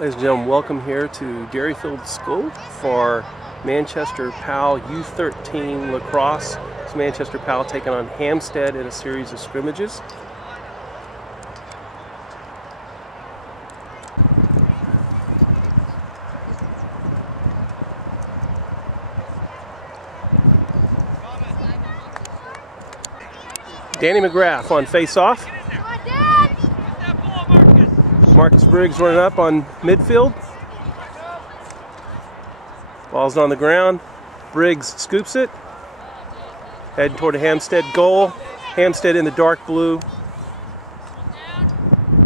Ladies and gentlemen, welcome here to Derryfield School for Manchester PAL U13 lacrosse. It's Manchester PAL taking on Hampstead in a series of scrimmages. Danny McGrath on face-off. Briggs running up on midfield. Ball's on the ground. Briggs scoops it. Heading toward a Hampstead goal. Hampstead in the dark blue.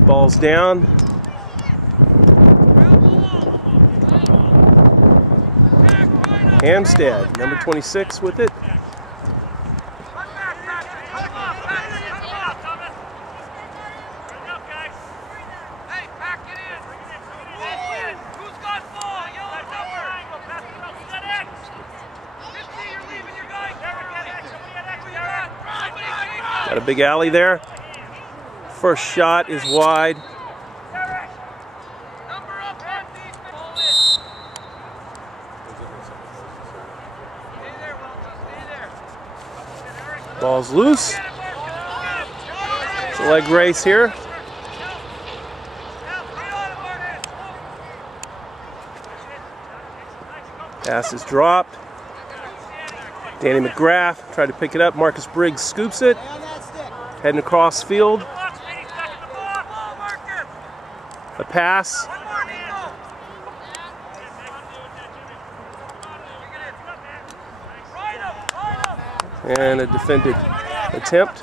Ball's down. Hampstead, number 26 with it. Got a big alley there. First shot is wide. Ball's loose. It's a leg race here. Pass is dropped. Danny McGrath tried to pick it up. Marcus Briggs scoops it. Heading across field. A pass. And a defended attempt.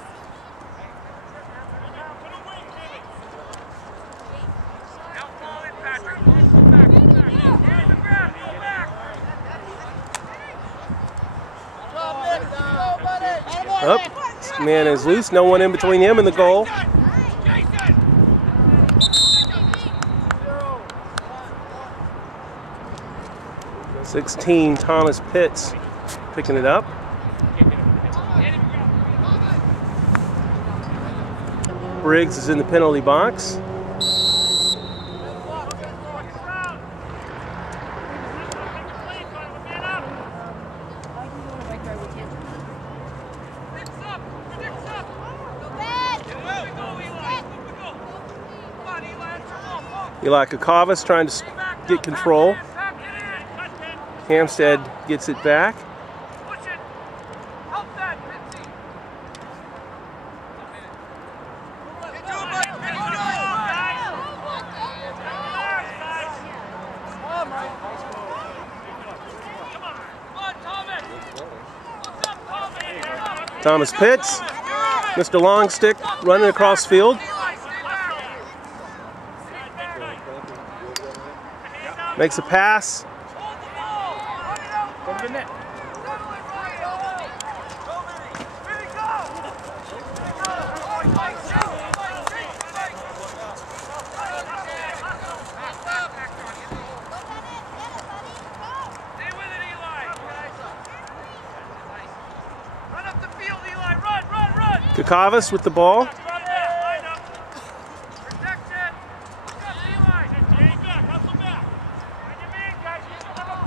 Up. Man is loose, no one in between him and the goal. (16) Thomas Pitts picking it up. Briggs is in the penalty box. LACROSSE trying to get control. Hampstead gets it back. Thomas Pitts, Mr. Longstick running across field. Makes a pass. LACROSSE with the ball.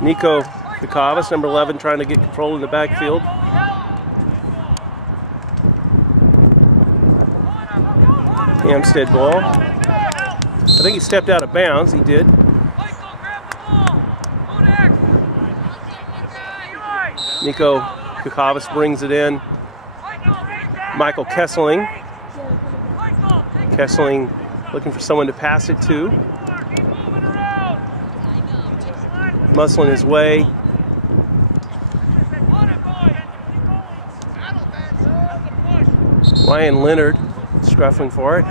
LACROSSE, number 11, trying to get control in the backfield. Hampstead ball. I think he stepped out of bounds. He did. LACROSSE brings it in. Michael Kesseling. Kesseling looking for someone to pass it to. Muscling his way. Ryan Leonard scruffing for it.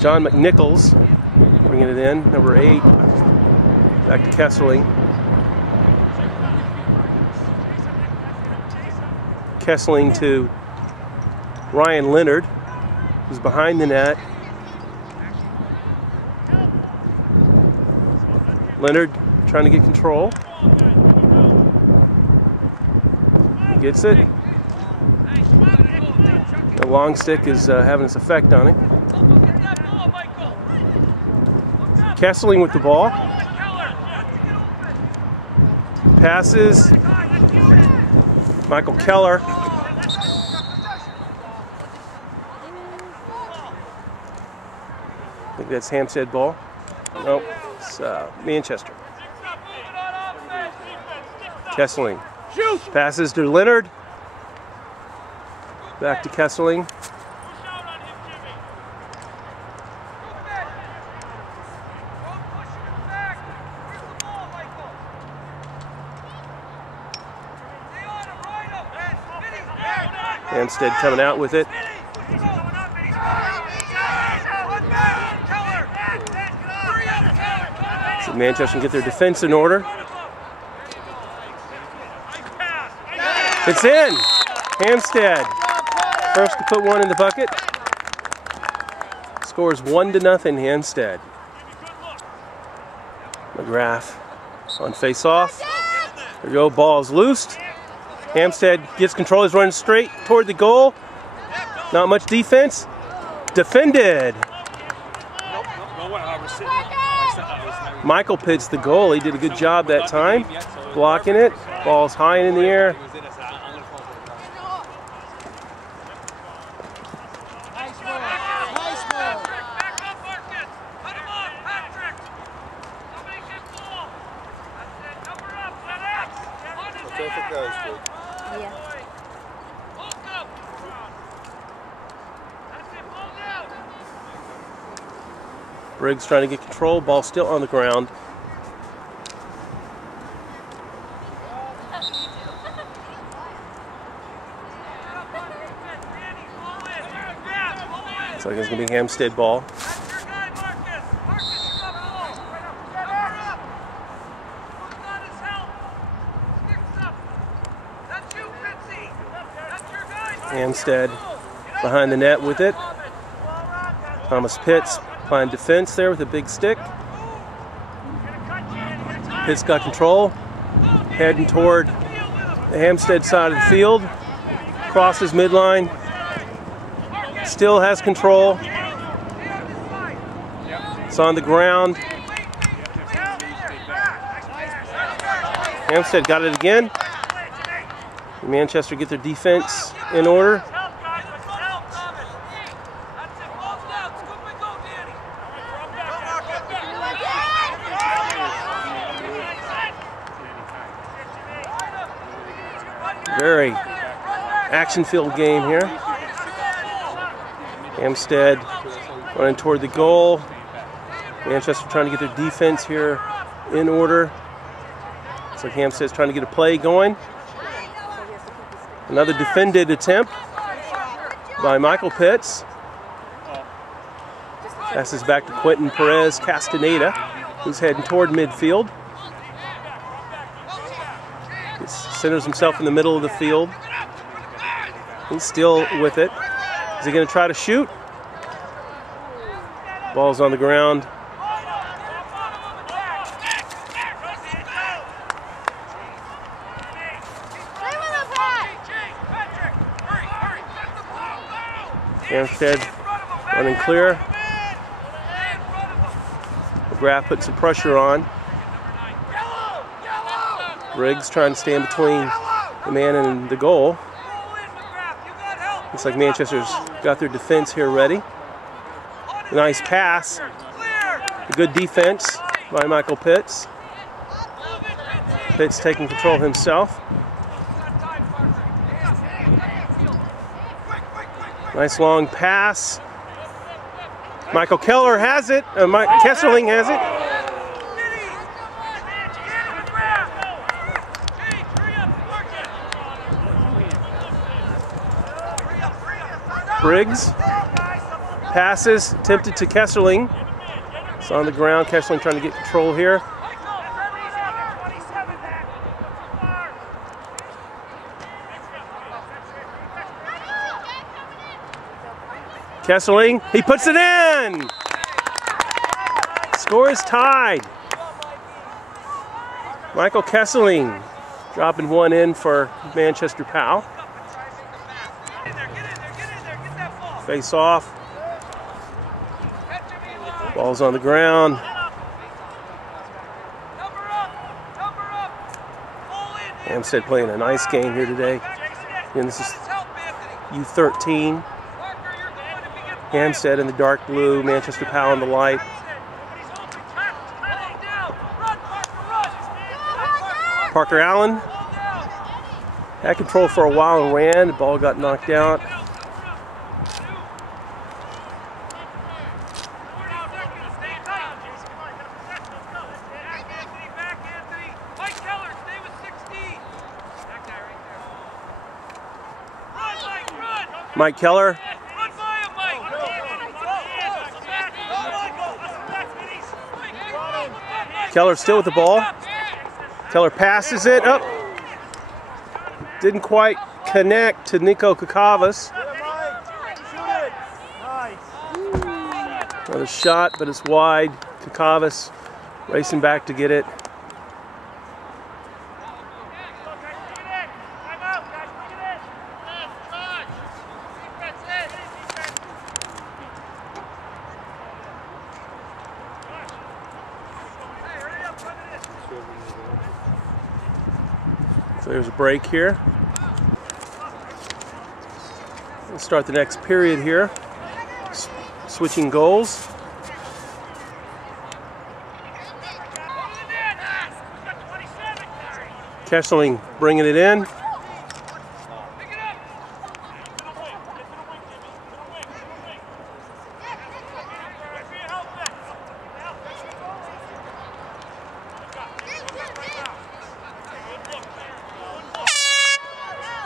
John McNichols bringing it in, number 8. Back to Kesseling. Kesseling to Ryan Leonard, who's behind the net. Leonard trying to get control. Gets it. long stick is having its effect on it. Kesseling with the ball. Passes. Michael Keller. I think that's Hampstead ball. Nope, it's Manchester. Kesseling. Passes to Leonard. Back to Kesseling. Hampstead coming out with it. So Manchester can get their defense in order. It's in. Hampstead, first to put one in the bucket. Scores 1-0 Hampstead. McGrath on face-off. There you go, ball is loosed. Hampstead gets control, he's running straight toward the goal. Not much defense. Defended. Michael Pitts, the goal, he did a good job that time. Blocking it. Ball's high and in the air. Briggs trying to get control, ball still on the ground. Looks like it's going to be Hampstead ball. Hampstead behind the net with it. Thomas Pitts playing defense there with a big stick. Pitts got control, heading toward the Hampstead side of the field. Crosses midline, still has control. It's on the ground. Hampstead got it again. Manchester get their defense in order. Very action-filled game here. Hampstead running toward the goal. Manchester trying to get their defense here in order. Looks like Hampstead's trying to get a play going. Another defended attempt by Michael Pitts. Passes back to Quentin Perez Castaneda, who's heading toward midfield. He centers himself in the middle of the field. He's still with it. Is he going to try to shoot? Ball's on the ground. Hampstead running clear. McGrath puts some pressure on. Briggs trying to stand between the man and the goal. Looks like Manchester's got their defense here ready. Nice pass. A good defense by Michael Pitts. Pitts taking control himself. Nice long pass. Michael Keller has it. Kesseling has it. Briggs passes, tipped it to Kesseling. It's on the ground. Kesseling trying to get control here. Kesseling, he puts it in! Score is tied. Michael Kesseling dropping one in for Manchester PAL. face off. Ball's on the ground. Hampstead playing a nice game here today. And this is U13. Hampstead in the dark blue, Manchester Pal in the light. Parker Allen had control for a while and ran. The ball got knocked out. Mike Keller. Keller still with the ball. Keller passes it up. Didn't quite connect to Nico Kakavas. Another shot, but it's wide. Kakavas racing back to get it. There's a break here. We'll start the next period here. Switching goals. Kessling bringing it in.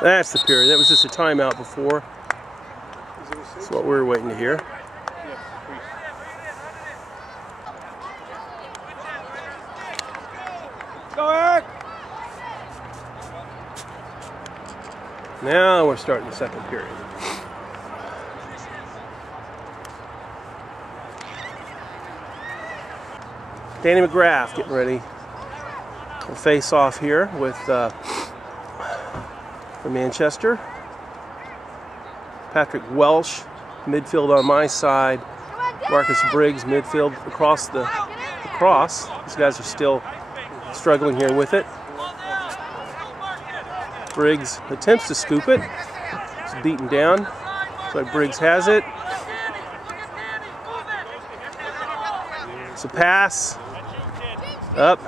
That's the period. That was just a timeout before. That's what we were waiting to hear. Now we're starting the second period. Danny McGrath getting ready to face off here with for Manchester. Patrick Welsh, midfield on my side. Marcus Briggs, midfield across the cross. These guys are still struggling here with it. Briggs attempts to scoop it. It's beaten down. So Briggs has it. It's a pass. Up.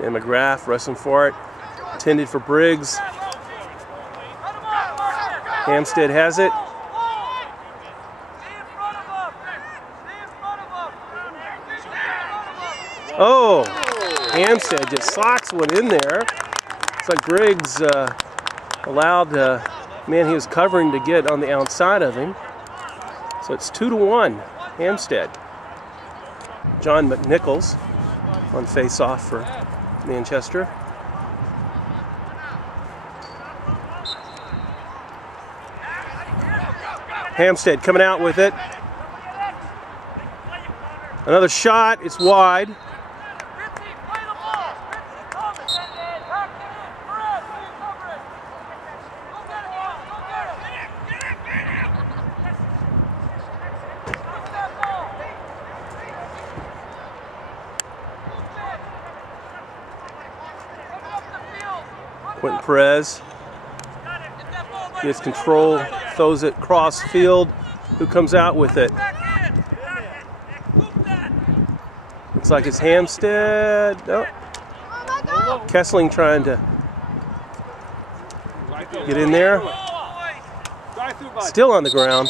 Dan McGrath wrestling for it. Intended for Briggs. Hampstead has it. Oh, Hampstead just socks one in there. It's like Briggs allowed the man he was covering to get on the outside of him. So it's 2-1, Hampstead. John McNichols on face-off for Manchester. Hampstead coming out with it. Another shot, it's wide. Quentin Perez gets control, throws it cross field. Who comes out with it? Looks like it's Hampstead. Oh. Kessling trying to get in there. Still on the ground.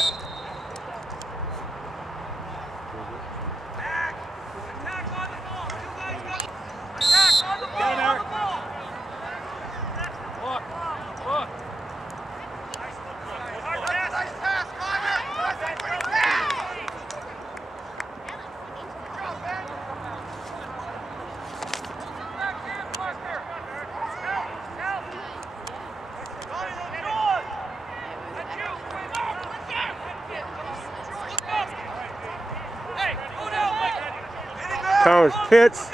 Thomas Pitts.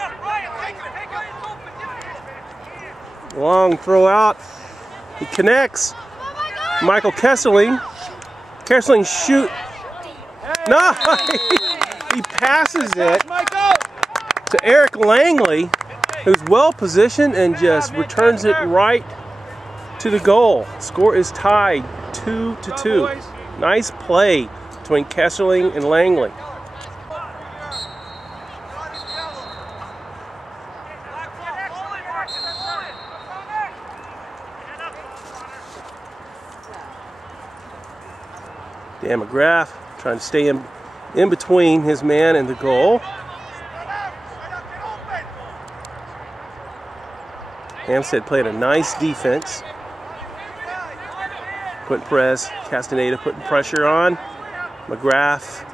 Long throw out. He connects. Michael Kesseling. Kesseling shoot. No! He passes it to Eric Langley, who's well positioned and just returns it right to the goal. Score is tied 2-2. Nice play between Kesseling and Langley. Dan McGrath trying to stay in between his man and the goal. Hampstead playing a nice defense. Quentin Perez, Castaneda putting pressure on. McGrath.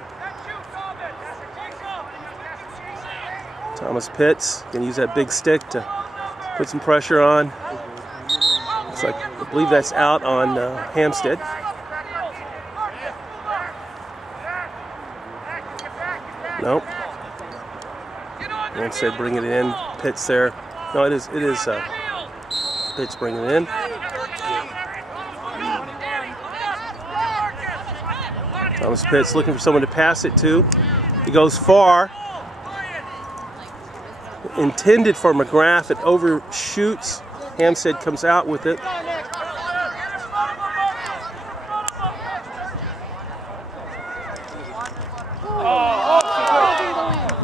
Thomas Pitts gonna use that big stick to put some pressure on. Looks like, I believe that's out on Hampstead. Nope. Hampstead bringing it in. Pitts there. No, it is Pitts bringing it in. Thomas Pitts looking for someone to pass it to. He goes far. Intended for McGrath. It overshoots. Hampstead comes out with it.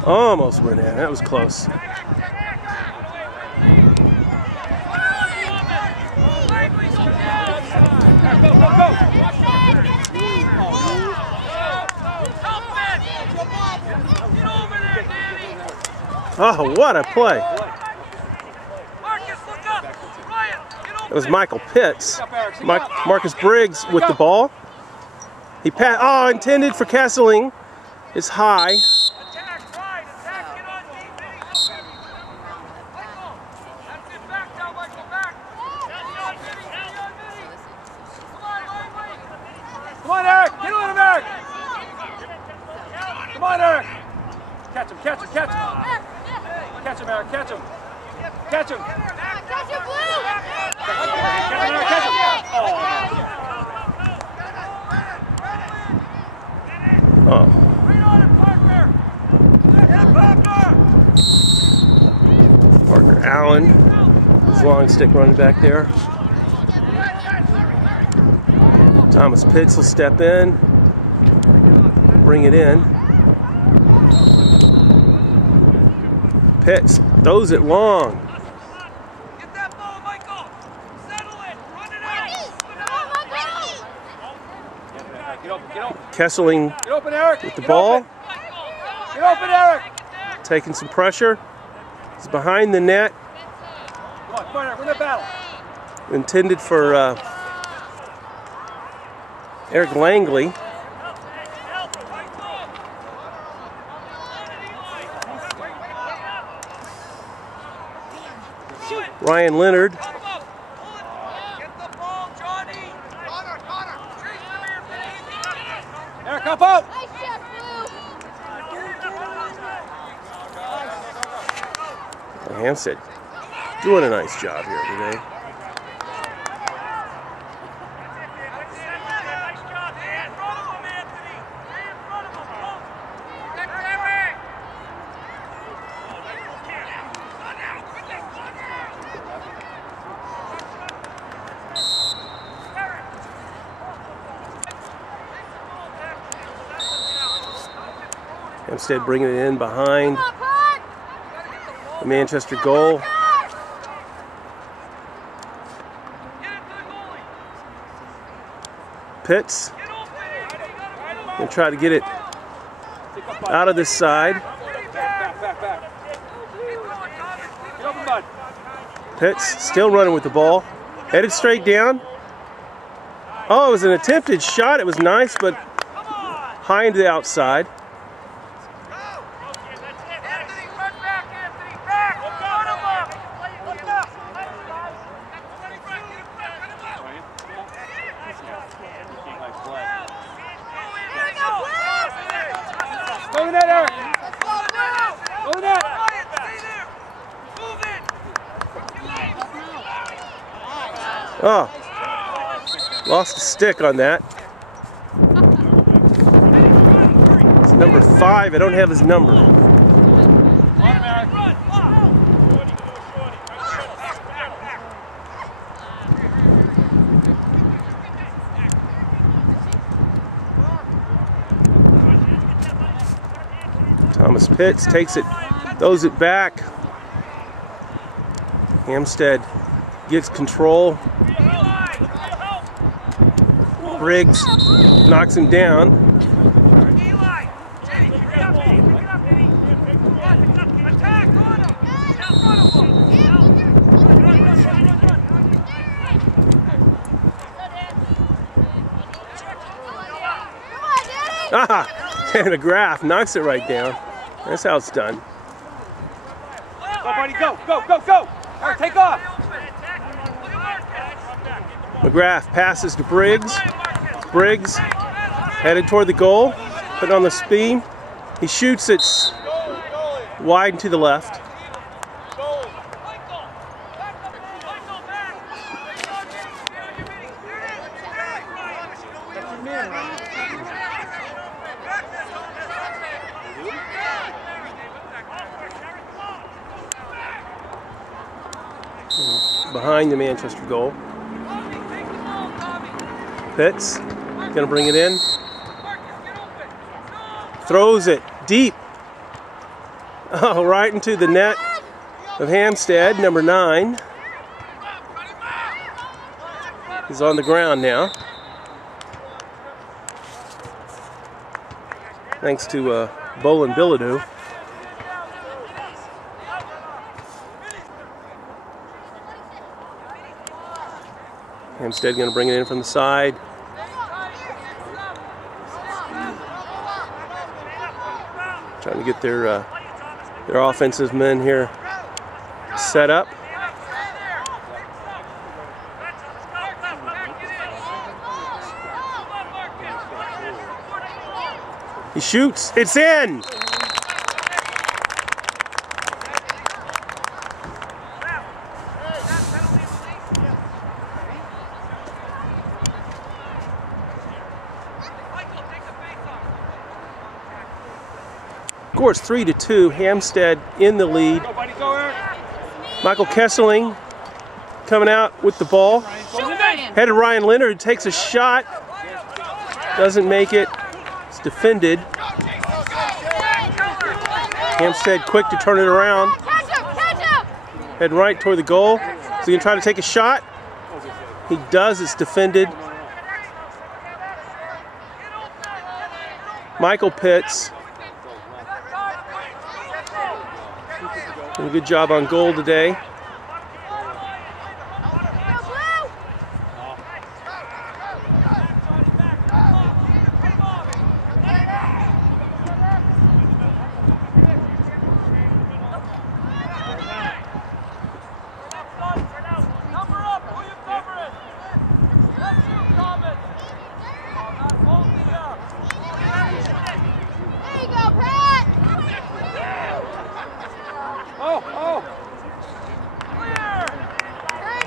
Almost went in. That was close. Oh, what a play. It was Michael Pitts. Marcus Briggs with the ball. He passed. Oh, intended for Kesseling. It's high. Come on, Eric! Get on him, Eric! Come on, Eric! Catch him, catch him, catch him! Catch him, Eric, catch him! Catch him! Catch him, Blue! Parker Allen, his long stick running back there. Thomas Pitts will step in, bring it in. Pitts throws it long. Get that ball, Michael! Settle it! Run it out! Kesseling Get open, Eric! with the ball. Get open, Eric! Taking some pressure. He's behind the net. Come on, Eric, win the battle! Intended for Eric Langley. Ryan Leonard. Get the ball, Johnny! Eric, up up! Nice check, Blue! Hampstead doing a nice job here today. Hampstead bringing it in behind the Manchester goal. Pitts gonna try to get it out of this side. Pitts still running with the ball, headed straight down. Oh, it was an attempted shot. It was nice, but high into the outside. Go in that, Eric! Go in that! Oh, lost a stick on that. It's number 5. I don't have his number. Pitts takes it, throws it back. Hampstead gets control. Briggs knocks him down. And McGrath knocks it right down. That's how it's done. Go, buddy, go, go, go, go! All right, take off! McGrath passes to Briggs. Briggs headed toward the goal, put it on the spin. He shoots it wide to the left. Behind the Manchester goal. Pitts gonna bring it in. Throws it deep. Oh, right into the net of Hampstead, number 9. He's on the ground now. Thanks to Bolin Billadou. Hampstead going to bring it in from the side. Trying to get their offensive men here set up. He shoots. It's in. Of course, 3-2, Hampstead in the lead. Michael Kesseling coming out with the ball. Headed Ryan Leonard, takes a shot. Doesn't make it. It's defended. Hampstead quick to turn it around. Heading right toward the goal. Is he going to try to take a shot? He does. It's defended. Michael Pitts. Doing a good job on goal today.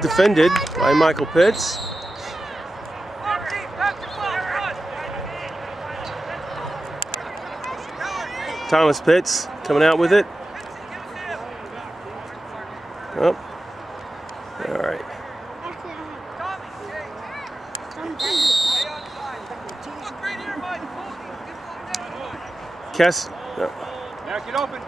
Defended by Michael Pitts. Thomas Pitts coming out with it. Oh. All right. Kess. No. Get open.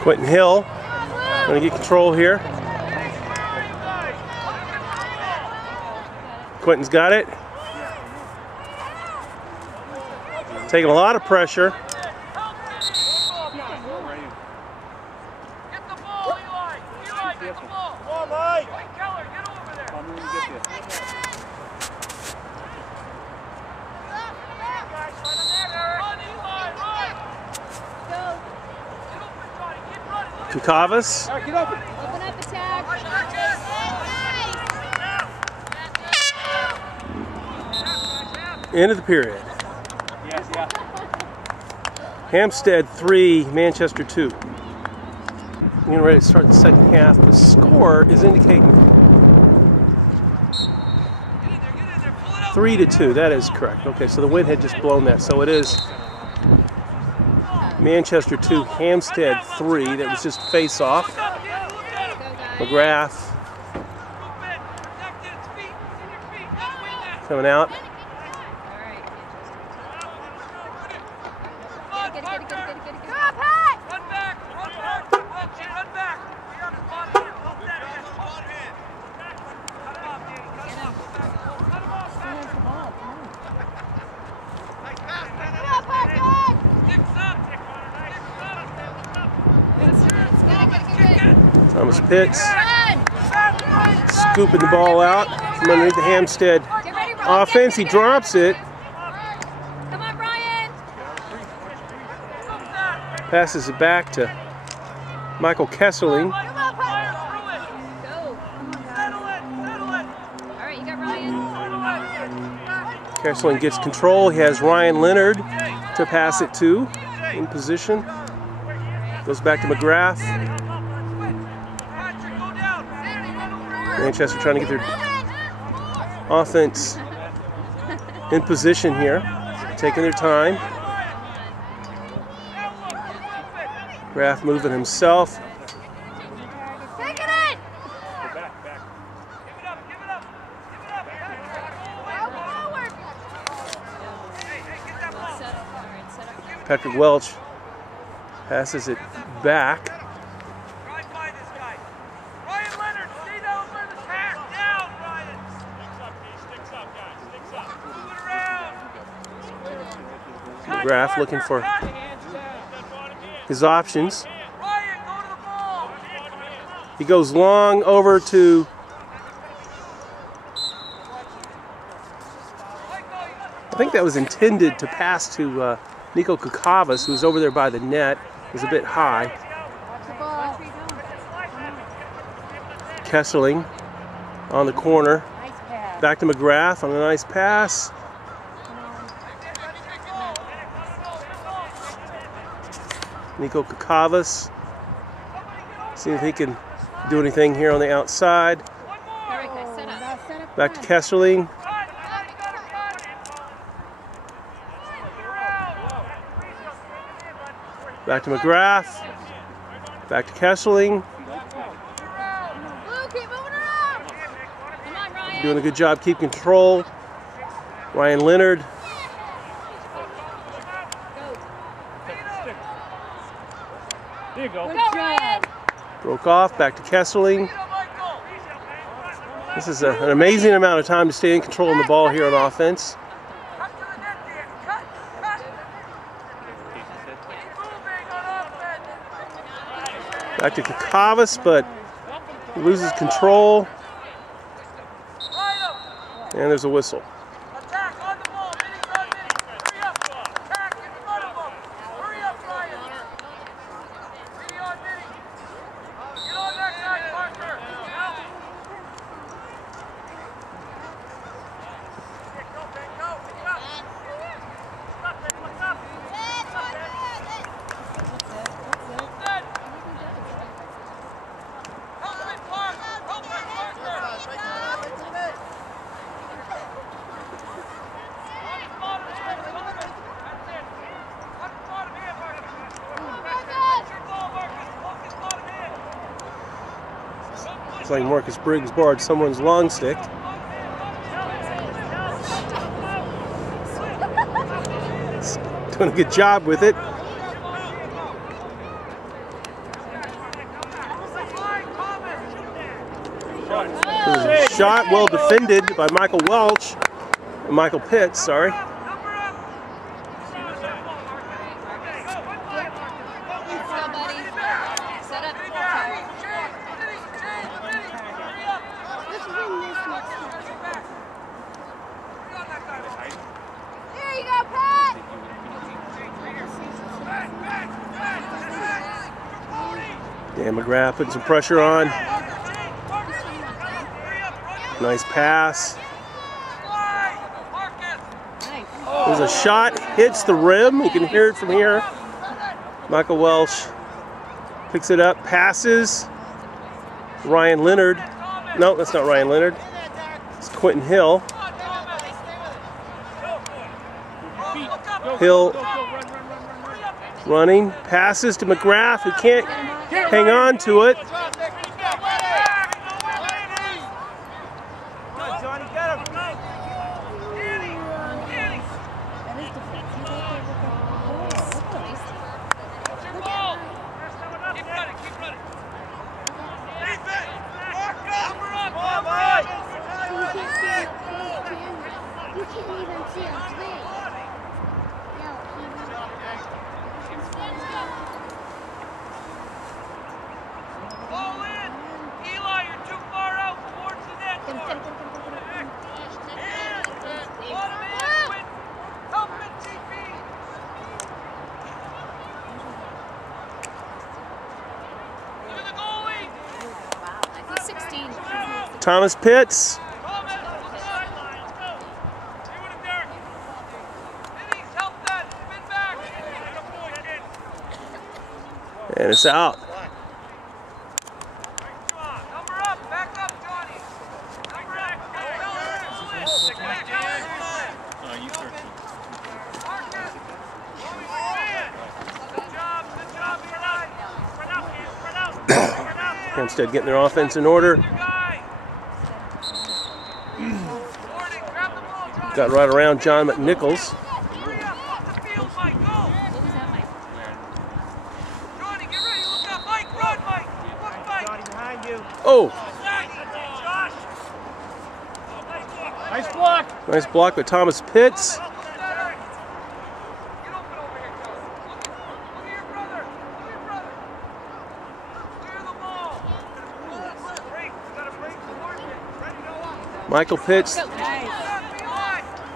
Quentin Hill going to get control here. Quentin's got it. Taking a lot of pressure. Kukavas. All right, get open. Open up attack. End of the period. Yes, yeah. Hampstead 3, Manchester 2. Getting ready to start the second half. The score is indicating 3-2. That is correct. Okay, so the wind had just blown that. So it is Manchester 2, Hampstead 3. That was just face-off. McGrath coming out. Pitts scooping the ball out from underneath the Hampstead offense. He drops it. Come on, Brian. Passes it back to Michael Kesseling. All right, you got Ryan. Kesseling gets control. He has Ryan Leonard to pass it to in position. Goes back to McGrath. Manchester trying to get their offense in position here, taking their time. Graff moving himself. Take it in. Patrick Welch passes it back. McGrath looking for his options. He goes long over to I think that was intended to pass to Nico Kukavas, who was over there by the net. It was a bit high. Kesseling on the corner. Back to McGrath on a nice pass. Nico Kukavas, see if he can do anything here on the outside. Back to Kesseling. Back to McGrath. Back to Kesseling. Doing a good job keeping control. Ryan Leonard. There you go. Broke off, back to Kesseling. This is an amazing amount of time to stay in control of the ball here on offense. Back to Kukavas, but he loses control. And there's a whistle. Looks like Marcus Briggs barred someone's long stick. Doing a good job with it. Shot well defended by Michael Welch. Michael Pitts, sorry. Dan McGrath putting some pressure on. Nice pass. There's a shot, hits the rim. You can hear it from here. Michael Welsh picks it up, passes. Ryan Leonard. No, that's not Ryan Leonard. It's Quentin Hill. Hill running, passes to McGrath, who can't hang on to it. Thomas Pitts. And it's out. Hampstead getting their offense in order. Got right around John McNichols. Oh! Nice block. Nice block by Thomas Pitts. Michael Pitts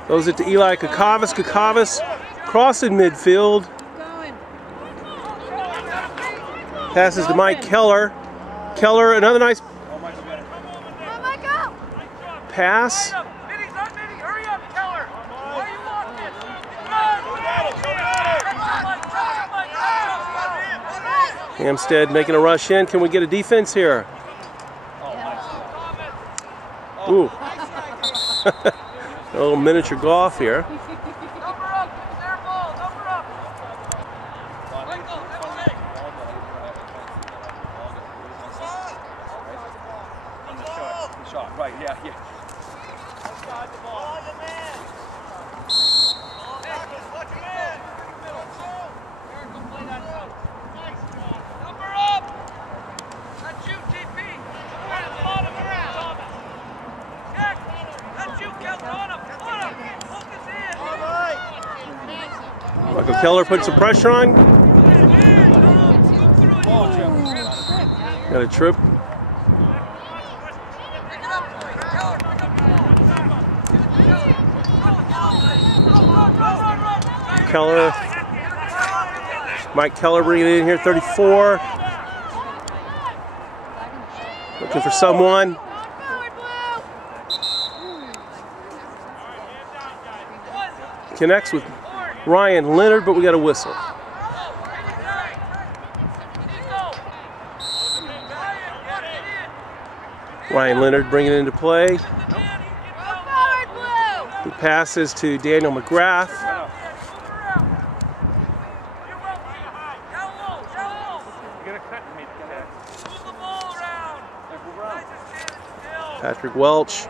throws it to Eli Kakavas. Kakavas crossing midfield. Passes to Mike Keller. Keller, another nice pass. Hampstead making a rush in. Can we get a defense here? Ooh. A little miniature golf here. Michael Keller put some pressure on. Got a trip. Keller. Mike Keller bringing it in here, 34. Looking for someone. Connects with Ryan Leonard, but we got a whistle. Ryan Leonard bringing it into play. He passes to Daniel McGrath. Patrick Welch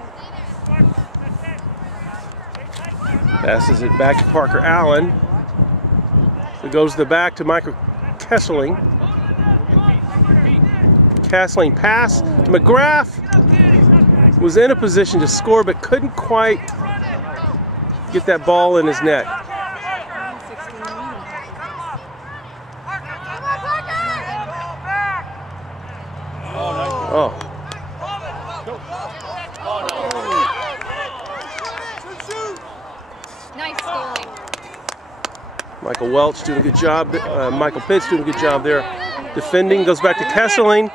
passes it back to Parker Allen. It goes to the back to Michael Kesseling. Kesseling pass to McGrath. Was in a position to score but couldn't quite get that ball in his net. Oh. Michael Welch doing a good job. Michael Pitts doing a good job there. Defending goes back to Kesseling.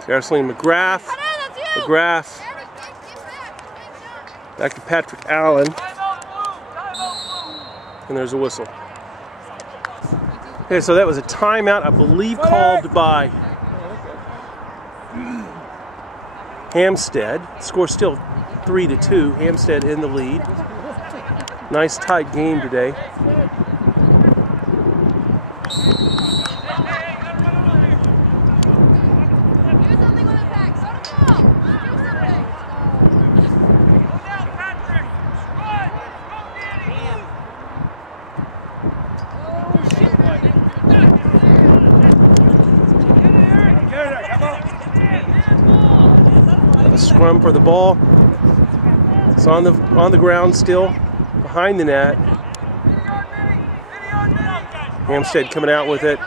Kesseling, McGrath. McGrath. Back to Patrick Allen. And there's a whistle. Okay, so that was a timeout, I believe, called by Hampstead. Score still 3-2. Hampstead in the lead. Nice tight game today. It's on the ground still, behind the net. Hampstead coming out with it.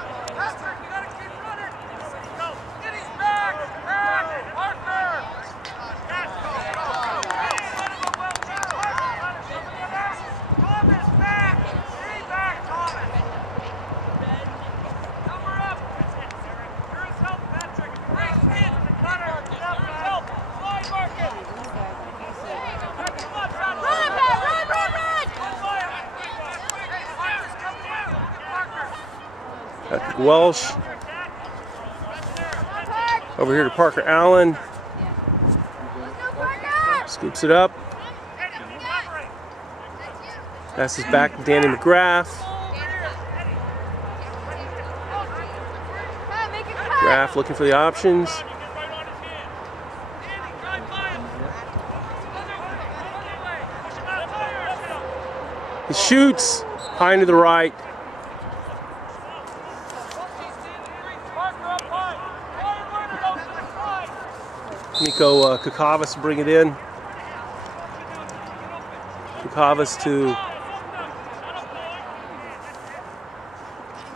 Welsh over here to Parker Allen, scoops it up, passes back to Danny McGrath. McGrath looking for the options. He shoots high into the right. Nico Kukavas bring it in. Kukavas to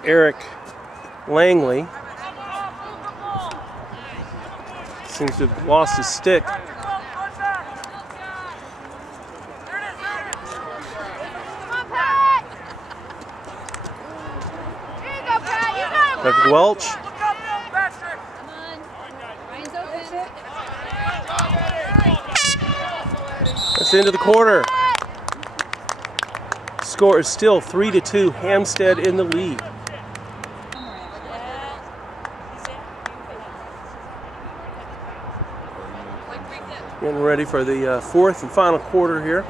Eric Langley. Seems to have lost his stick. Patrick Welch. That's the end of the quarter. Score is still 3-2. Hampstead in the lead. Getting ready for the fourth and final quarter here.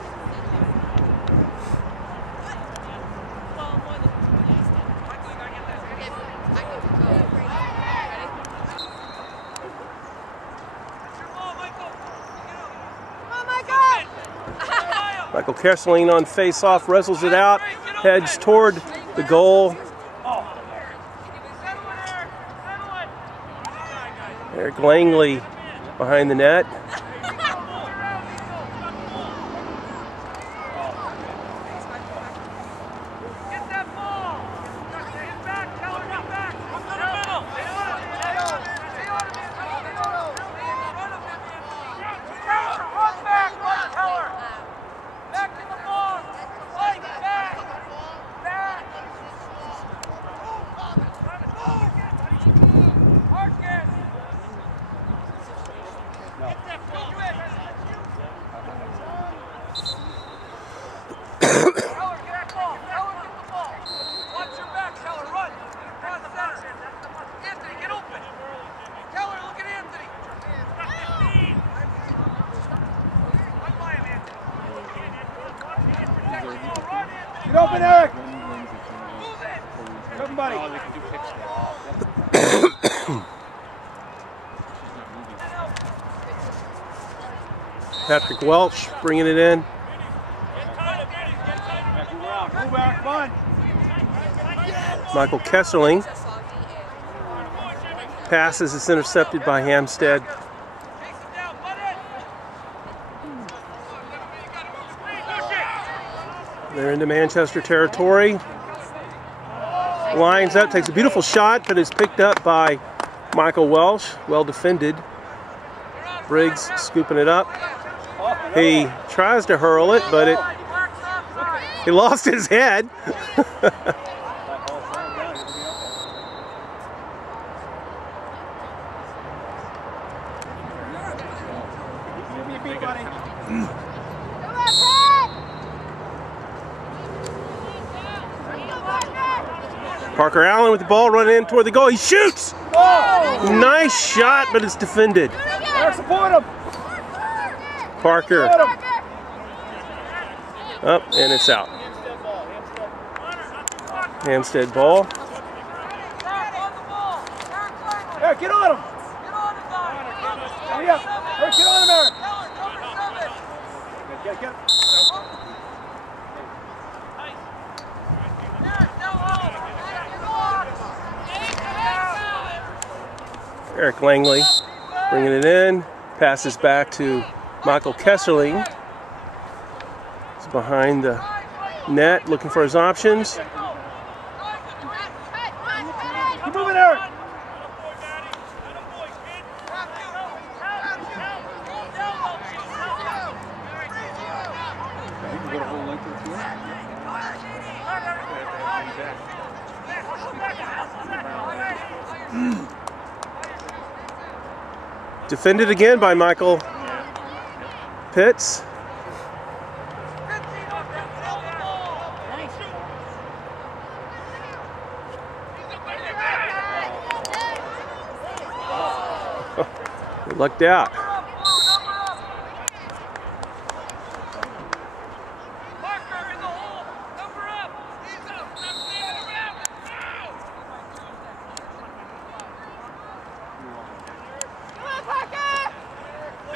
Michael Kesseling on face-off, wrestles it out, heads toward the goal. Eric Langley behind the net. Open, Eric! Everybody! Patrick Welch bringing it in. Michael Kesseling passes, it's intercepted by Hampstead. They're into Manchester territory. Lines up, takes a beautiful shot, but is picked up by Michael Welsh. Well defended. Briggs scooping it up. He tries to hurl it, but he lost his head. Parker Allen with the ball running in toward the goal. He shoots! Nice shot, but it's defended. Support him. Parker. Up, and it's out. Hampstead ball. Eric, get on him. Hurry up. Eric, get on him, Eric. Get. Eric Langley bringing it in. Passes back to Michael Kesserling. He's behind the net looking for his options. Keep moving, Eric. Defended again by Michael Pitts. They lucked out.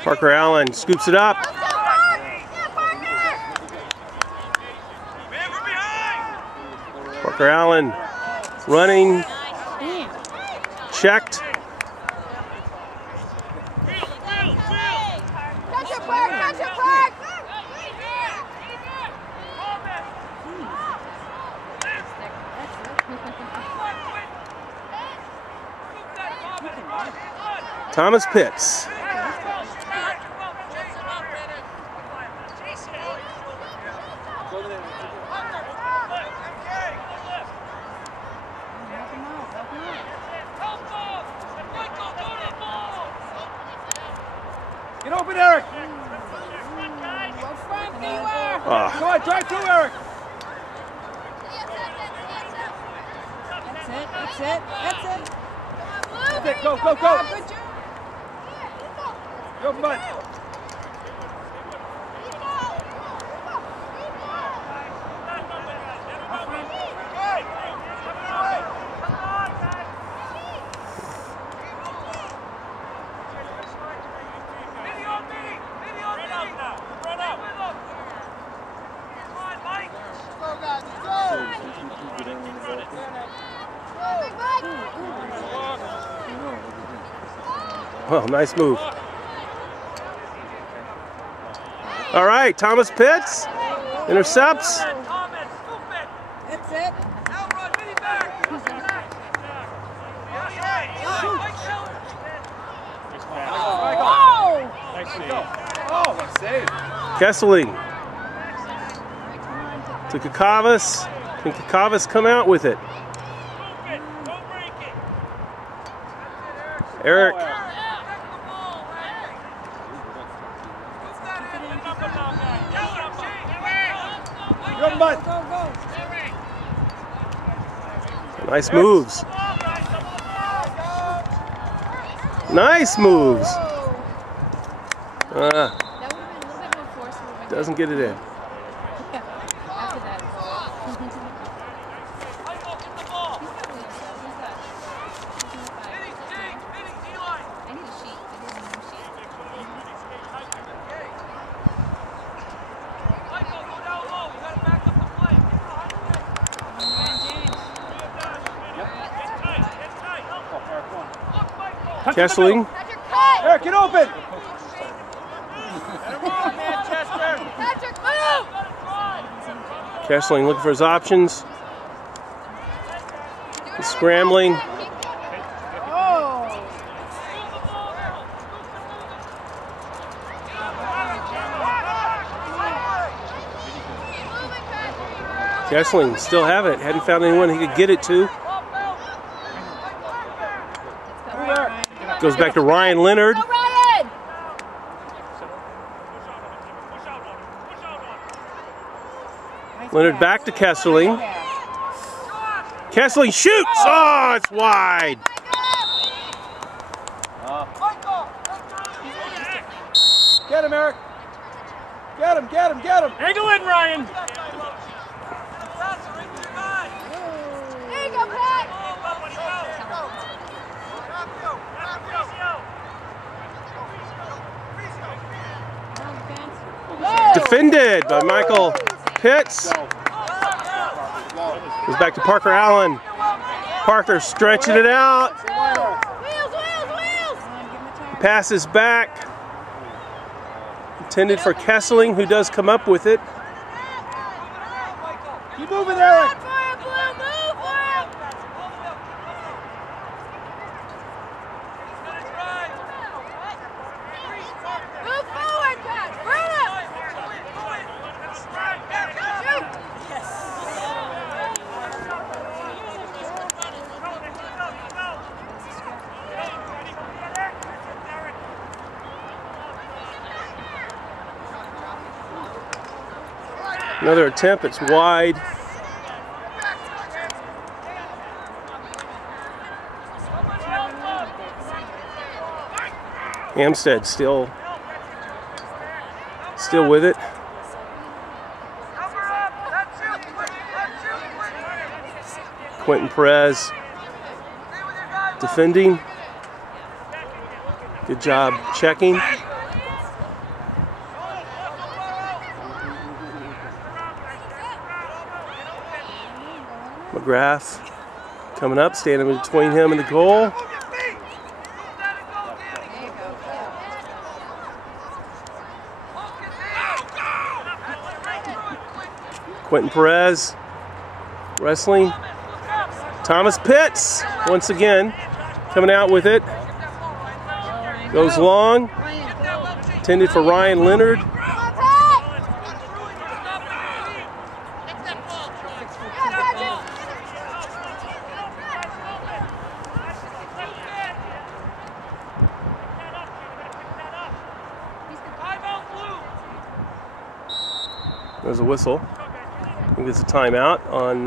Parker Allen scoops it up. Parker Allen running, checked. Thomas Pitts. Get open, Eric. Come on, drive through, Eric. That's it. That's it. Go. Good job. Go, bud. Well, nice move. All right, Thomas Pitts intercepts. That's it. Kesseling to Kakavas. Can Kakavas come out with it? Eric. Nice moves. Nice moves. Doesn't get it in. Kesseling. Eric, get open. Kesseling looking for his options. He's scrambling. Kessling still have it. Hadn't found anyone he could get it to. Goes back to Ryan Leonard. Leonard back to Kessling. Kessling shoots! Oh, it's wide. Get him, Eric. Get him, get him, get him. Angle in, Ryan. There you go, Pat. Defended by Michael Pitts. Goes back to Parker Allen. Parker stretching it out. Passes back. Intended for Kessling, who does come up with it. Keep moving, Eric. Another attempt, it's wide. Hampstead still with it. Quentin Perez defending. Good job checking. McGrath coming up, standing between him and the goal. Quentin Perez wrestling. Thomas Pitts once again coming out with it. Goes long. Intended for Ryan Leonard. There's a whistle. I think it's a timeout on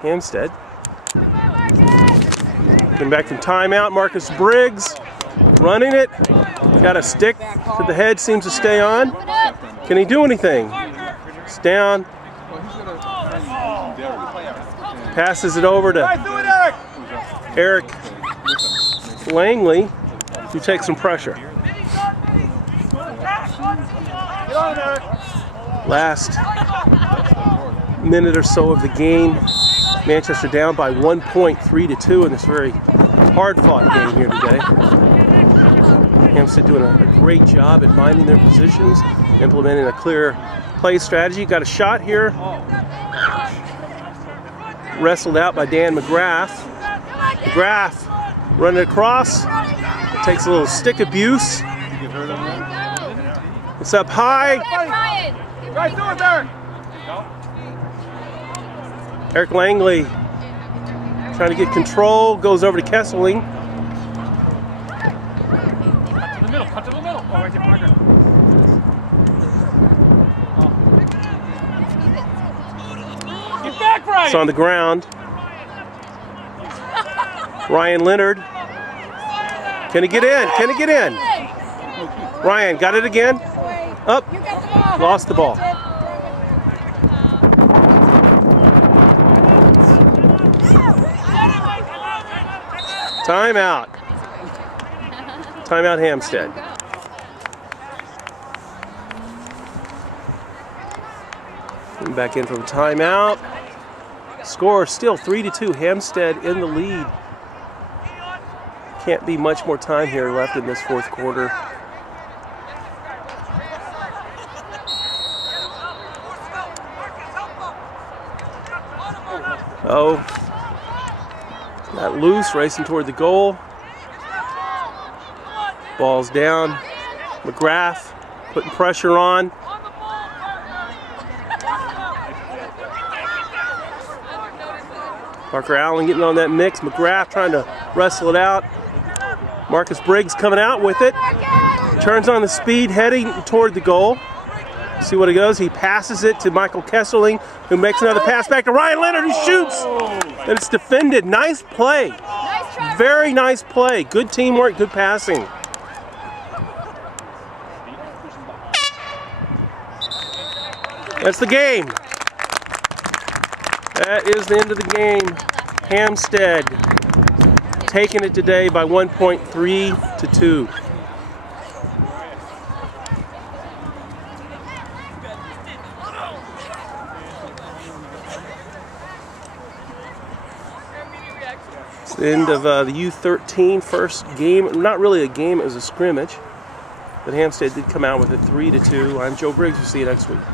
Hampstead. Coming back from timeout, Marcus Briggs running it. Got a stick to the head, seems to stay on. Can he do anything? It's down. Passes it over to Eric Langley, who takes some pressure. Last minute or so of the game, Manchester down by 1.3-2 in this very hard-fought game here today. Hampstead doing a great job at finding their positions, implementing a clear play strategy. Got a shot here, wrestled out by Dan McGrath. McGrath running across, takes a little stick abuse. It's up high. Eric Langley trying to get control, goes over to Kessling. It's on the ground. Ryan Leonard. Can he get in? Can he get in? Ryan got it again. Up. Lost the ball. Timeout. Timeout Hampstead. Back in from timeout. Score still 3-2. Hampstead in the lead. Can't be much more time here left in this fourth quarter. Oh, got loose, racing toward the goal. Ball's down. McGrath putting pressure on. Parker Allen getting on that mix. McGrath trying to wrestle it out. Marcus Briggs coming out with it. Turns on the speed, heading toward the goal. See what it goes. He passes it to Michael Kesserling, who makes another pass back to Ryan Leonard, who shoots. And it's defended. Nice play. Very nice play. Good teamwork, good passing. That's the game. That is the end of the game. Hampstead taking it today by 1.3 to 2. It's the end of the U13 first game. Not really a game, it was a scrimmage. But Hampstead did come out with it 3 to 2. I'm Joe Briggs. We'll see you next week.